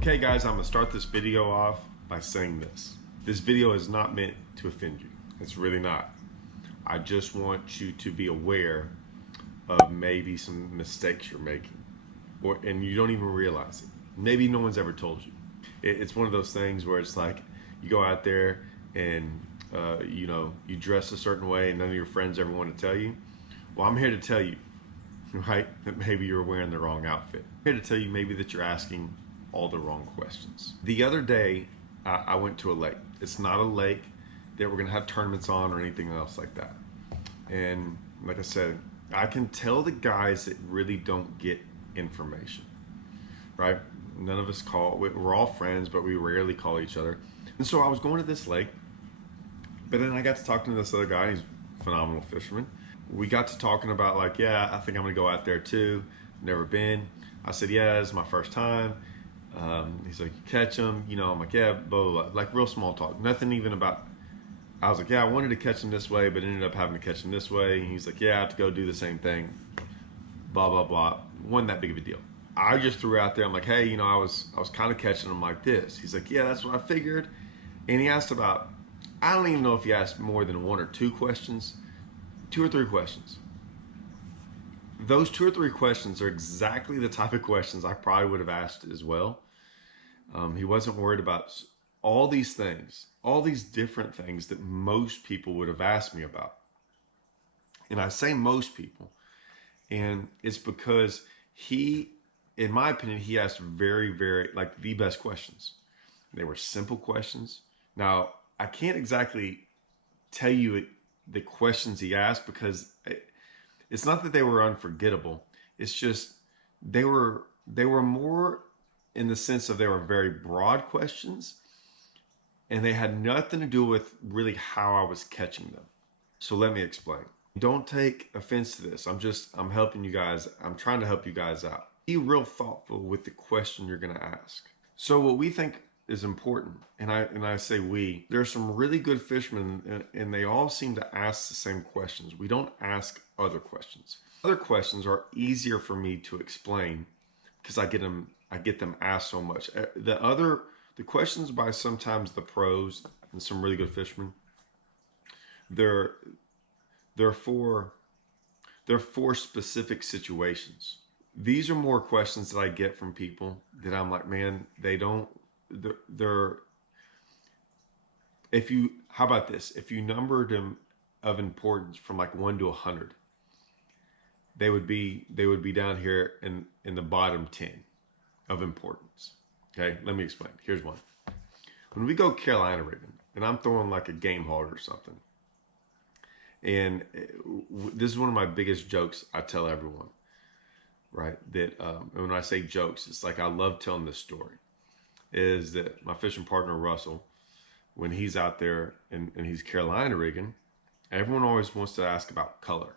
Okay guys, I'm gonna start this video off by saying this. This video is not meant to offend you. It's really not. I just want you to be aware of maybe some mistakes you're making, and you don't even realize it. Maybe no one's ever told you. It's one of those things where it's like you go out there and you dress a certain way and none of your friends ever want to tell you. Well, I'm here to tell you, right, that maybe you're wearing the wrong outfit. I'm here to tell you maybe that you're asking all the wrong questions. The other day, I went to a lake. It's not a lake that we're gonna have tournaments on or anything else like that. And like I said, I can tell the guys that really don't get information, right? None of us call, we're all friends, but we rarely call each other. And so I was going to this lake, but then I got to talking to this other guy. He's a phenomenal fisherman. We got to talking about like, yeah, I think I'm gonna go out there too. Never been. I said, yeah, it's my first time. He's like, you catch them, I'm like, yeah, blah, blah, blah, like real small talk, nothing even about, I was like, yeah, I wanted to catch them this way, but ended up having to catch them this way. And he's like, yeah, I have to go do the same thing, blah, blah, blah. Wasn't that big of a deal. I just threw out there, I'm like, hey, I was kind of catching them like this. He's like, yeah, that's what I figured. And he asked about, I don't even know if he asked more than one or two questions, 2 or 3 questions. Those 2 or 3 questions are exactly the type of questions I probably would have asked as well. He wasn't worried about all these things, all these different things that most people would have asked me about. And I say most people, and it's because he, in my opinion, he asked very, very, like the best questions. They were simple questions. Now, I can't exactly tell you the questions he asked because it's not that they were unforgettable. It's just they were more in the sense of they were very broad questions and they had nothing to do with really how I was catching them. So let me explain. Don't take offense to this. I'm helping you guys. I'm trying to help you guys out. Be real thoughtful with the question you're going to ask. So what we think is important, and I say we, there's some really good fishermen and they all seem to ask the same questions. We don't ask other questions. Other questions are easier for me to explain because I get them asked so much. The questions by sometimes the pros and some really good fishermen, they're for specific situations. These are more questions that I get from people that I'm like, man, how about this? If you numbered them of importance from like 1 to 100, they would be down here in the bottom 10 of importance. Okay, let me explain. Here's one. When we go Carolina rigging, and I'm throwing like a game hog or something, and this is one of my biggest jokes I tell everyone, right? That when I say jokes, it's like I love telling this story. Is that my fishing partner Russell, when he's out there and he's Carolina rigging, everyone always wants to ask about color,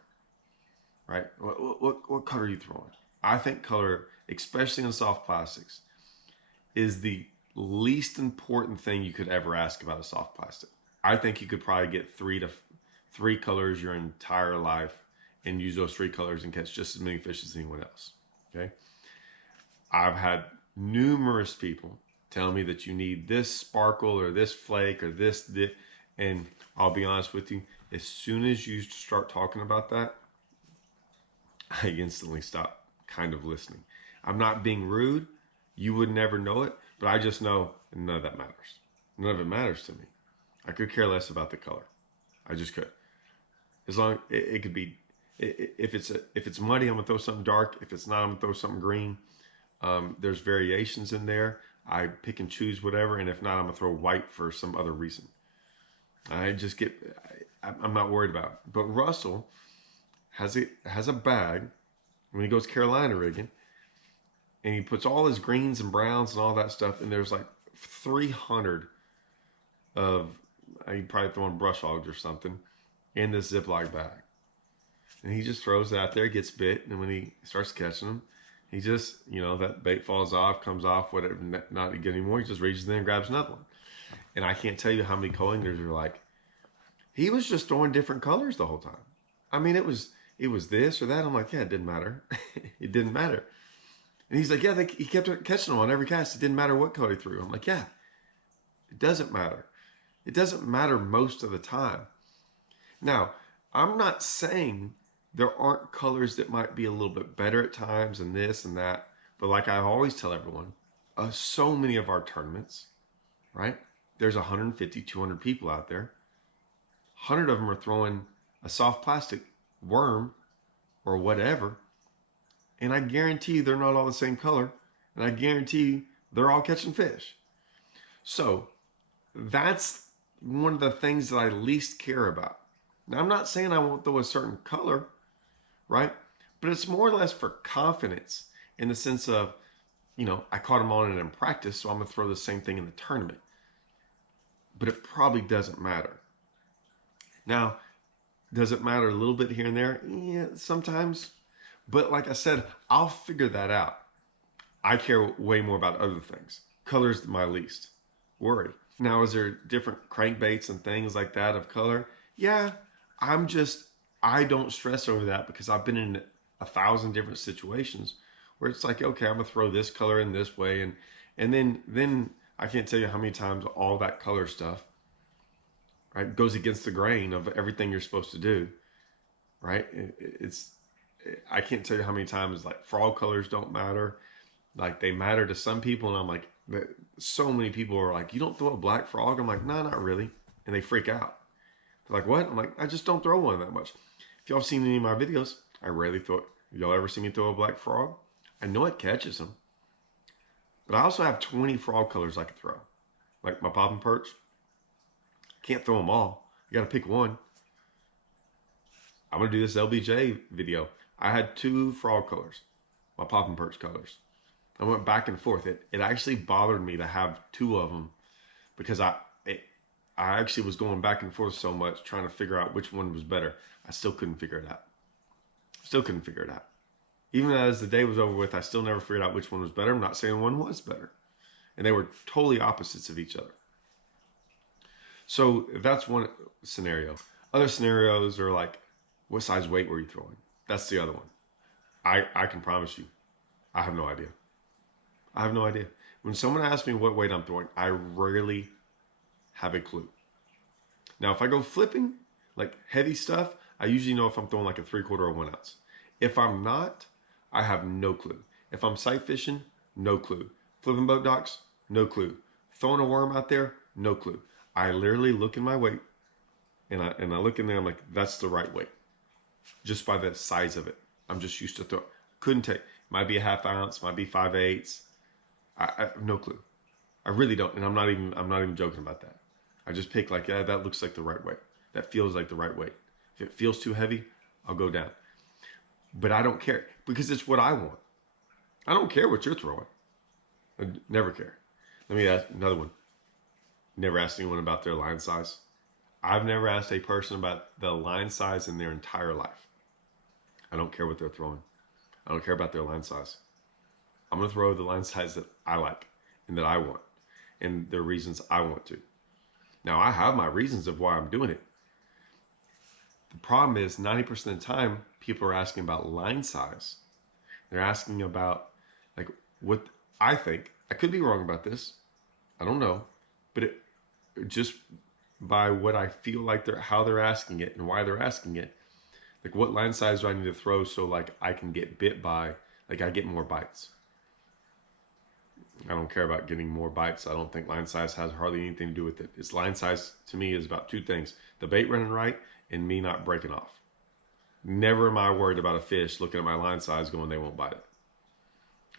right? What color are you throwing? I think color, especially in soft plastics, is the least important thing you could ever ask about a soft plastic. I think you could probably get 3 colors your entire life and use those 3 colors and catch just as many fish as anyone else. Okay. I've had numerous people tell me that you need this sparkle or this flake or this, and I'll be honest with you, as soon as you start talking about that, I instantly stop kind of listening. I'm not being rude. You would never know it, but I just know none of that matters. None of it matters to me. I could care less about the color. I just could. As long it could be, if it's muddy, I'm gonna throw something dark. If it's not, I'm gonna throw something green. There's variations in there. I pick and choose whatever, and if not, I'm gonna throw white for some other reason. I'm not worried about it. But Russell has a bag when he goes Carolina rigging, and he puts all his greens and browns and all that stuff, and there's like 300 of, you probably throwing brush hogs or something, in this Ziploc bag. And he just throws it out there, gets bit, and when he starts catching them, he just, that bait falls off, comes off, whatever, not to get anymore, he just reaches in there and grabs another one. And I can't tell you how many co-anglers are like, he was just throwing different colors the whole time. I mean, it was this or that. I'm like, yeah, it didn't matter. It didn't matter. And he's like, yeah, he kept catching them on every cast. It didn't matter what color he threw. I'm like, yeah, it doesn't matter. It doesn't matter most of the time. Now, I'm not saying there aren't colors that might be a little bit better at times and this and that. But like I always tell everyone, so many of our tournaments, right? There's 150, 200 people out there. 100 of them are throwing a soft plastic worm or whatever. And I guarantee they're not all the same color. And I guarantee they're all catching fish. So that's one of the things that I least care about. Now, I'm not saying I won't throw a certain color, right? But it's more or less for confidence in the sense of, you know, I caught them on it in practice, so I'm going to throw the same thing in the tournament. But it probably doesn't matter. Now, does it matter a little bit here and there? Yeah, sometimes. But like I said, I'll figure that out. I care way more about other things. Color's my least worry. Now, is there different crankbaits and things like that of color? Yeah, I don't stress over that because I've been in 1,000 different situations where it's like, okay, I'm gonna throw this color in this way, and then I can't tell you how many times all that color stuff, right, goes against the grain of everything you're supposed to do, right? I can't tell you how many times like frog colors don't matter, like they matter to some people, and I'm like, so many people are like, you don't throw a black frog? I'm like, no, not really, and they freak out. They're like, what? I'm like, I just don't throw one that much. If y'all have seen any of my videos, I rarely throw it. Y'all ever see me throw a black frog? I know it catches them. But I also have 20 frog colors I can throw. Like my popping perch. Can't throw them all. You gotta pick one. I'm gonna do this LBJ video. I had 2 frog colors. My popping perch colors. I went back and forth. It actually bothered me to have 2 of them because I actually was going back and forth so much trying to figure out which one was better. I still couldn't figure it out. Even as the day was over with, I still never figured out which one was better. I'm not saying one was better. And they were totally opposites of each other. So that's one scenario. Other scenarios are like, what size weight were you throwing? That's the other one. I can promise you, I have no idea. When someone asks me what weight I'm throwing, I rarely have a clue. Now, if I go flipping, like heavy stuff, I usually know if I'm throwing like a 3/4 or 1 ounce. If I'm not, I have no clue. If I'm sight fishing, no clue. Flipping boat docks, no clue. Throwing a worm out there, no clue. I literally look in my weight, and I look in there, I'm like, that's the right weight. Just by the size of it. I'm just used to throw. Couldn't take. Might be a 1/2 ounce, might be 5/8. I have no clue. I really don't, and I'm not even joking about that. I just pick like, yeah, that looks like the right weight. That feels like the right weight. If it feels too heavy, I'll go down. But I don't care because it's what I want. I don't care what you're throwing. I never care. Let me ask another one. Never asked anyone about their line size. I've never asked a person about the line size in their entire life. I don't care what they're throwing. I don't care about their line size. I'm going to throw the line size that I like and that I want and the reasons I want to. Now, I have my reasons of why I'm doing it. The problem is 90% of the time, people are asking about line size. They're asking about like what I think. I could be wrong about this. I don't know. But it just by what I feel like how they're asking it and why they're asking it. Like what line size do I need to throw so like I can get bit by, like I get more bites. I don't care about getting more bites. I don't think line size has hardly anything to do with it. It's line size to me is about 2 things. The bait running right and me not breaking off. Never am I worried about a fish looking at my line size going, they won't bite it.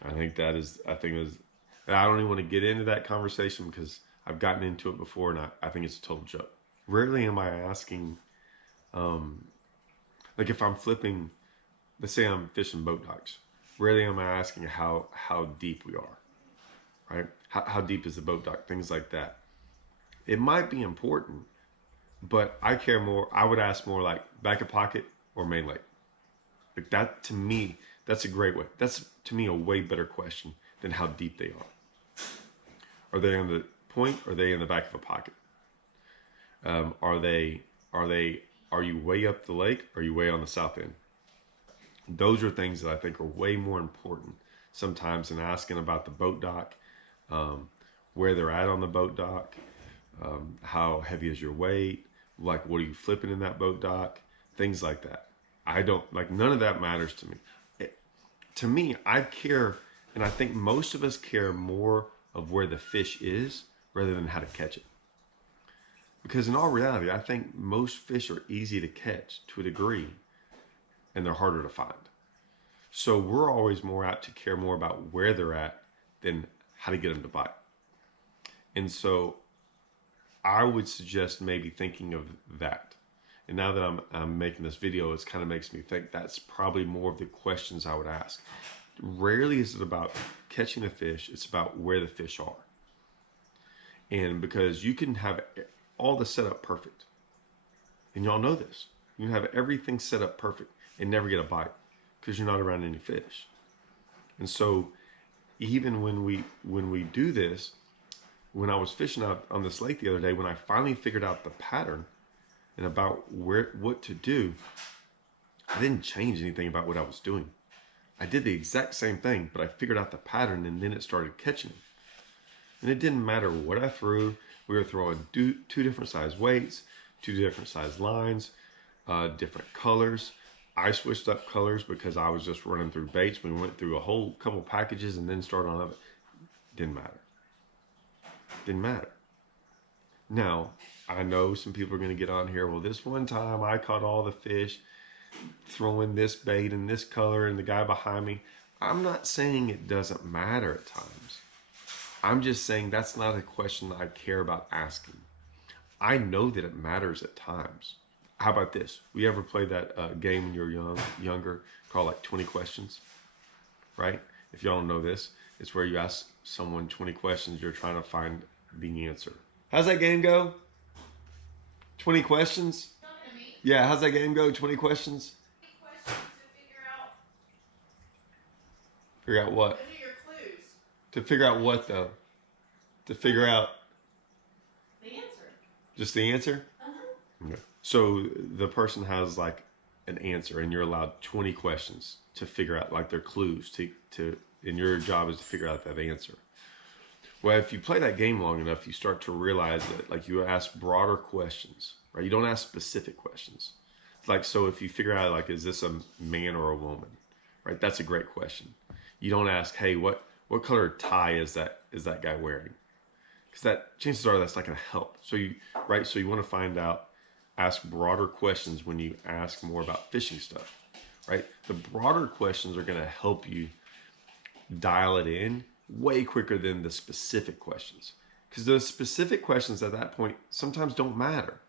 I think I don't even want to get into that conversation because I've gotten into it before and I think it's a total joke. Rarely am I asking, like if I'm flipping, let's say I'm fishing boat docks. Rarely am I asking how deep we are, right? How deep is the boat dock? Things like that. It might be important, but I care more. I would ask more like back of pocket or main lake. Like that to me, that's a great way. That's to me a way better question than how deep they are. Are they on the point or are they in the back of a pocket? Are you way up the lake or are you way on the south end? Those are things that I think are way more important. sometimes and asking about the boat dock, where they're at on the boat dock, how heavy is your weight, like what are you flipping in that boat dock, things like that. I don't like, none of that matters to me. To me, I care, and I think most of us care more of where the fish is rather than how to catch it. Because in all reality, I think most fish are easy to catch to a degree, and they're harder to find. So we're always more apt to care more about where they're at than how to get them to bite. And so I would suggest maybe thinking of that. And now that I'm making this video, it kind of makes me think that's probably more of the questions I would ask. Rarely is it about catching a fish, it's about where the fish are. And because you can have all the setup perfect, and y'all know this, you can have everything set up perfect and never get a bite because you're not around any fish. And so even when we do this, when I was fishing out on this lake the other day, when I finally figured out the pattern and about what to do, I didn't change anything about what I was doing. I did the exact same thing, but I figured out the pattern, and then it started catching them. And it didn't matter what I threw. We were throwing two different size weights, 2 different size lines, different colors. I switched up colors because I was just running through baits. We went through a whole couple packages and then started on it. Didn't matter. Didn't matter. Now, I know some people are going to get on here, well, this one time I caught all the fish throwing this bait in this color and the guy behind me. I'm not saying it doesn't matter at times. I'm just saying that's not a question that I care about asking. I know that it matters at times. How about this? We ever played that game when you were younger called like 20 questions, right? If y'all don't know this, it's where you ask someone 20 questions, you're trying to find the answer. How's that game go? 20 questions? Yeah, how's that game go? 20 questions? Figure out what? What are your clues? To figure out what, though? To figure out The answer. just the answer? Uh-huh. Okay. So the person has like an answer, and you're allowed 20 questions to figure out, like, their clues to and your job is to figure out that answer. Well, if you play that game long enough, you start to realize that, like, you ask broader questions, right? You don't ask specific questions. Like, so if you figure out, like, is this a man or a woman, right? That's a great question. You don't ask, hey, what color tie is that guy wearing? Because that, chances are that's not going to help. So you want to find out, ask broader questions when you ask more about fishing stuff, right? The broader questions are going to help you dial it in way quicker than the specific questions, because those specific questions at that point sometimes don't matter.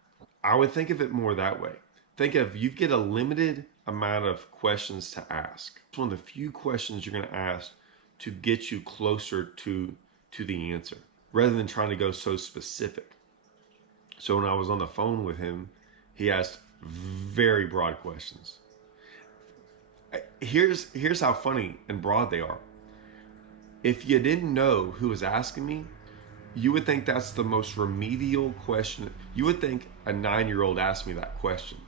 I would think of it more that way. Think of, you get a limited amount of questions to ask. It's one of the few questions you're going to ask to get you closer to the answer, rather than trying to go so specific. So when I was on the phone with him, he asked very broad questions. Here's how funny and broad they are. If you didn't know who was asking me, you would think that's the most remedial question. You would think a 9-year-old asked me that question,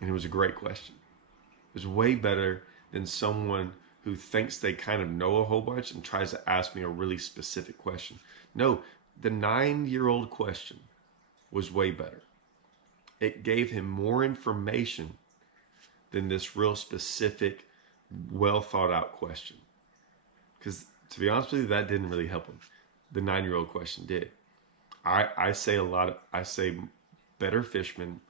and it was a great question. It was way better than someone who thinks they kind of know a whole bunch and tries to ask me a really specific question. No, the 9-year-old question was way better. It gave him more information than this real specific, well thought out question. Because to be honest with you, that didn't really help him. The 9-year-old question did. I say better fishermen.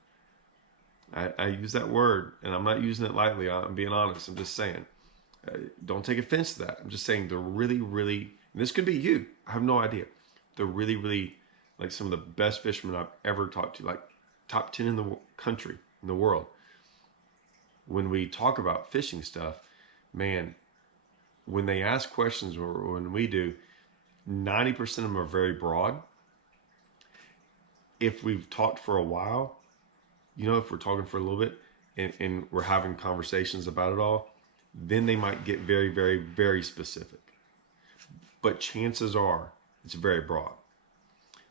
I use that word, and I'm not using it lightly. I'm being honest. I'm just saying. Don't take offense to that. I'm just saying the really, really, and this could be you. I have no idea. The really, really, like, some of the best fishermen I've ever talked to, like top 10 in the country, in the world. When we talk about fishing stuff, man, when they ask questions, or when we do, 90% of them are very broad. If we've talked for a while, if we're talking for a little bit and we're having conversations about it all, then they might get very, very, very specific. But chances are it's very broad.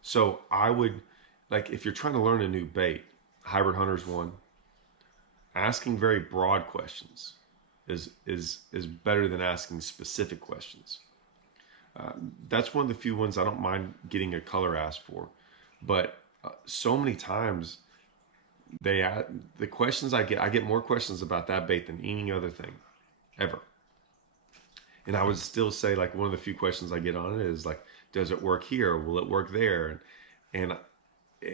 So I would, like, if you're trying to learn a new bait, Hybrid Hunter's one, asking very broad questions. is better than asking specific questions. That's one of the few ones I don't mind getting a color asked for, but so many times the questions I get more questions about that bait than any other thing ever. And I would still say, like, one of the few questions I get on it is like, does it work here? Will it work there? And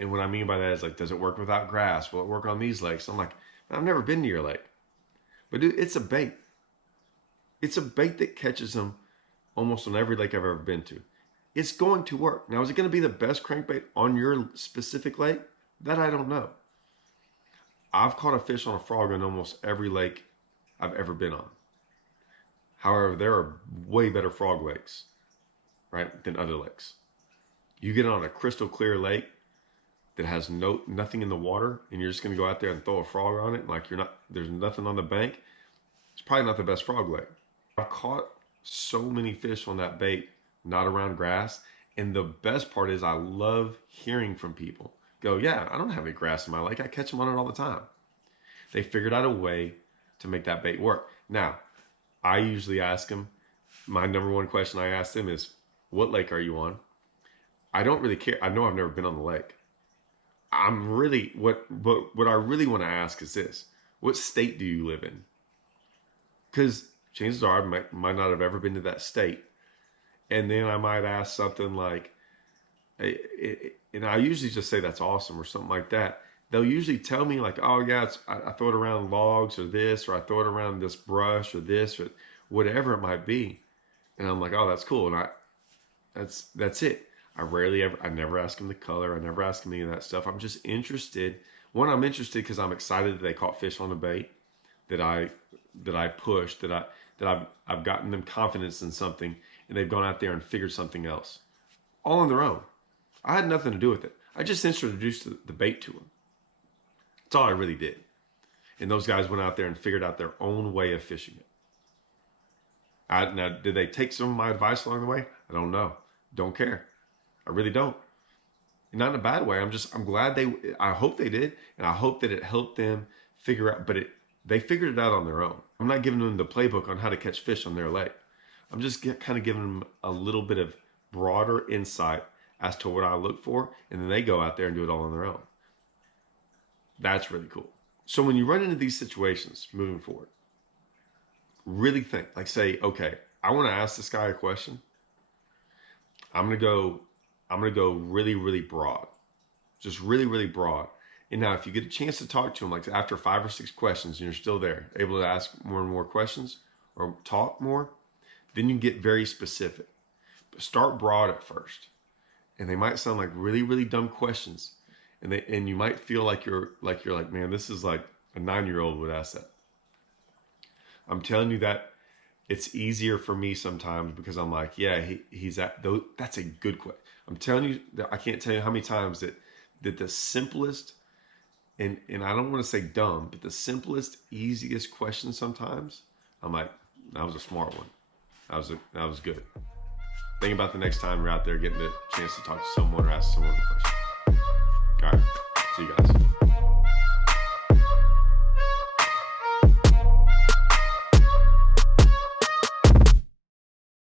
what I mean by that is like, does it work without grass? Will it work on these lakes? I'm like, I've never been to your lake, but dude, it's a bait. It's a bait that catches them almost on every lake I've ever been to. It's going to work. Now, is it going to be the best crankbait on your specific lake? That I don't know. I've caught a fish on a frog on almost every lake I've ever been on. However, there are way better frog lakes, right, than other lakes. You get on a crystal clear lake that has nothing in the water, and you're just going to go out there and throw a frog on it, and like there's nothing on the bank. It's probably not the best frog lake. I've caught so many fish on that bait, not around grass, and the best part is I love hearing from people. Go, yeah, I don't have any grass in my lake. I catch them on it all the time. They figured out a way to make that bait work. Now, I usually ask them, my number one question I ask them is, what lake are you on? I don't really care. I know I've never been on the lake. What I really want to ask is this: what state do you live in? Because chances are I might not have ever been to that state. And then I might ask something like, and I usually just say that's awesome or something like that. They'll usually tell me like, oh yeah, I throw it around logs or this, or I throw it around this brush or this, or whatever it might be. And I'm like, oh, that's cool. And that's it. I never ask them the color. I never ask them any of that stuff. I'm just interested. One, I'm interested because I'm excited that they caught fish on the bait, that I pushed, that I've gotten them confidence in something, and they've gone out there and figured something else, all on their own. I had nothing to do with it. I just introduced the bait to them. That's all I really did. And those guys went out there and figured out their own way of fishing it. Now, did they take some of my advice along the way? I don't know. Don't care. I really don't. Not in a bad way. I'm glad I hope they did. And I hope that it helped them figure out, but they figured it out on their own. I'm not giving them the playbook on how to catch fish on their lake. I'm just kind of giving them a little bit of broader insight as to what I look for. And then they go out there and do it all on their own. That's really cool. So when you run into these situations moving forward, really think, like say, okay, I want to ask this guy a question. I'm going to go really, really broad, just really, really broad. And now if you get a chance to talk to him, like after 5 or 6 questions and you're still there, able to ask more and more questions or talk more, then you get very specific. But start broad at first. And they might sound like really, really dumb questions. And you might feel like you're like, man, this is like a 9-year-old would ask that. I'm telling you that it's easier for me sometimes because I'm like, yeah, that's a good question. I'm telling you that I can't tell you how many times that the simplest, and I don't want to say dumb, but the simplest, easiest question sometimes, I'm like, that was a smart one. That was good. Think about the next time you're out there getting the chance to talk to someone or ask someone a question. All right, see you guys.